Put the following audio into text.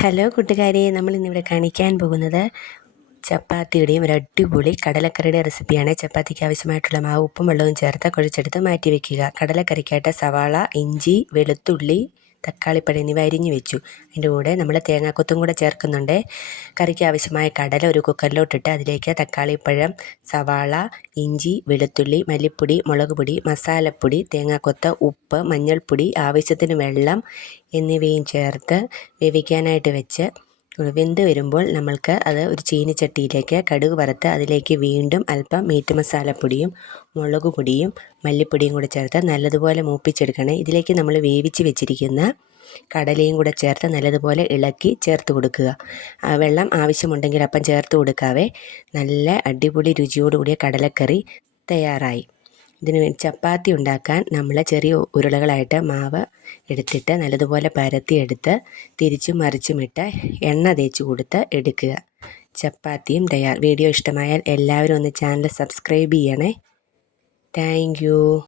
Hello കൂട്ടുകാരെ, നമ്മളിന്നിവിടെ കാണിക്കാൻ പോകുന്നത് ചപ്പാത്തിയുടെയും ഒരു അടിപൊളി കടലക്കറിയുടെ റെസിപ്പിയാണ്. ചപ്പാത്തിക്ക് ആവശ്യമായിട്ടുള്ള മാവ് ഉപ്പും വെള്ളവും ചേർത്ത് കുഴച്ചെടുത്ത് മാറ്റി വയ്ക്കുക. കടലക്കറിക്കായിട്ട് സവാള, ഇഞ്ചി, വെളുത്തുള്ളി, തക്കാളിപ്പഴം എന്നിവ അരിഞ്ഞു വെച്ചു. അതിൻ്റെ കൂടെ നമ്മൾ തേങ്ങാക്കൊത്തും കൂടെ ചേർക്കുന്നുണ്ട്. കറിക്ക് ആവശ്യമായ കടല ഒരു കുക്കറിലോട്ടിട്ട് അതിലേക്ക് തക്കാളിപ്പഴം, സവാള, ഇഞ്ചി, വെളുത്തുള്ളി, മല്ലിപ്പൊടി, മുളക് പൊടി, മസാലപ്പൊടി, തേങ്ങാക്കൊത്ത്, ഉപ്പ്, മഞ്ഞൾപ്പൊടി, ആവശ്യത്തിന് വെള്ളം എന്നിവയും ചേർത്ത് വേവിക്കാനായിട്ട് വെച്ച് വെന്ത് വരുമ്പോൾ നമ്മൾക്ക് അത് ഒരു ചീനിച്ചട്ടിയിലേക്ക് കടുക് വറുത്ത് അതിലേക്ക് വീണ്ടും അല്പം മീറ്റ് മസാലപ്പൊടിയും മുളക് പൊടിയും മല്ലിപ്പൊടിയും കൂടെ ചേർത്ത് നല്ലതുപോലെ മൂപ്പിച്ചെടുക്കണേ. ഇതിലേക്ക് നമ്മൾ വേവിച്ച് വെച്ചിരിക്കുന്ന കടലയും കൂടെ ചേർത്ത് നല്ലതുപോലെ ഇളക്കി ചേർത്ത് കൊടുക്കുക. വെള്ളം ആവശ്യമുണ്ടെങ്കിൽ അപ്പം ചേർത്ത് കൊടുക്കാവേ. നല്ല അടിപൊളി രുചിയോടുകൂടിയ കടലക്കറി തയ്യാറായി. ഇതിന് വേണ്ടി ചപ്പാത്തി ഉണ്ടാക്കാൻ നമ്മൾ ചെറിയ ഉരുളകളായിട്ട് മാവ് എടുത്തിട്ട് നല്ലതുപോലെ പരത്തിയെടുത്ത് തിരിച്ചും മറിച്ചുമിട്ട് എണ്ണ തേച്ച് കൊടുത്ത് എടുക്കുക. ചപ്പാത്തിയും തയ്യാർ. വീഡിയോ ഇഷ്ടമായാൽ എല്ലാവരും ഒന്ന് ചാനൽ സബ്സ്ക്രൈബ് ചെയ്യണേ. Thank you.